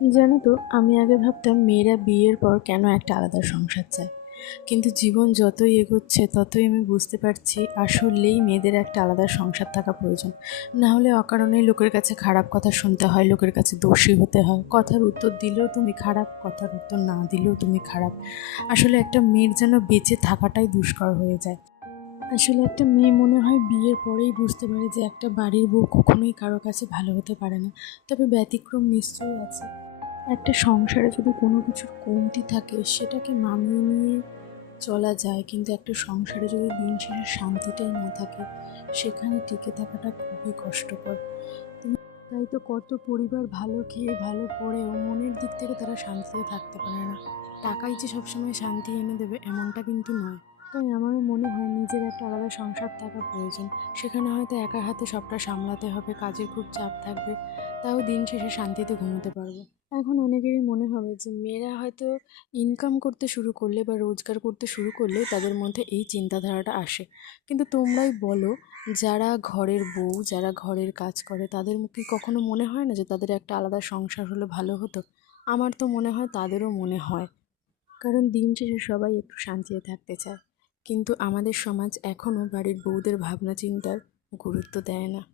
জানো তো, আমি আগে ভাবতাম মেয়েরা বিয়ের পর কেন একটা আলাদা সংসার চায়। কিন্তু জীবন যতই এগোচ্ছে ততই আমি বুঝতে পারছি আসলেই মেয়েদের একটা আলাদা সংসার থাকা প্রয়োজন। না হলে অকারণেই লোকের কাছে খারাপ কথা শুনতে হয়, লোকের কাছে দোষী হতে হয়। কথার উত্তর দিলেও তুমি খারাপ, কথার উত্তর না দিলেও তুমি খারাপ। আসলে একটা মেয়ের যেন বেঁচে থাকাটাই দুষ্কর হয়ে যায়। আসলে একটা মেয়ে মনে হয় বিয়ের পরেই বুঝতে পারে যে একটা বাড়ির বউ কখনোই কারো কাছে ভালো হতে পারে না। তবে ব্যতিক্রম নিশ্চয়ই আছে। একটা সংসারে যদি কোনো কিছুর কমতি থাকে সেটাকে মানিয়ে নিয়ে চলা যায়, কিন্তু একটা সংসারে যদি দিন শেষে শান্তিটাই না থাকে সেখানে টিকে থাকাটা খুবই কষ্টকর। তুমি তাই তো কত পরিবার ভালো খেয়ে ভালো পড়েও মনের দিক থেকে তারা শান্তিতে থাকতে পারে না। টাকাই যে সবসময় শান্তি এনে দেবে এমনটা কিন্তু নয়। তাই আমারও মনে হয় নিজের একটা আলাদা সংসার থাকা প্রয়োজন। সেখানে হয়তো একা হাতে সবটা সামলাতে হবে, কাজের খুব চাপ থাকবে, তাও দিন শেষে শান্তিতে ঘুমোতে পারবো। এখন অনেকেরই মনে হবে যে মেয়েরা হয়তো ইনকাম করতে শুরু করলে বা রোজগার করতে শুরু করলে তাদের মধ্যে এই চিন্তাধারাটা আসে। কিন্তু তোমরাই বলো, যারা ঘরের বউ, যারা ঘরের কাজ করে তাদের কি কখনো মনে হয় না যে তাদের একটা আলাদা সংসার হলে ভালো হতো? আমার তো মনে হয় তাদেরও মনে হয়। কারণ দিন শেষে সবাই একটু শান্তিতে থাকতে চায়। কিন্তু আমাদের সমাজ এখনও বাড়ির বউদের ভাবনা চিন্তার গুরুত্ব দেয় না।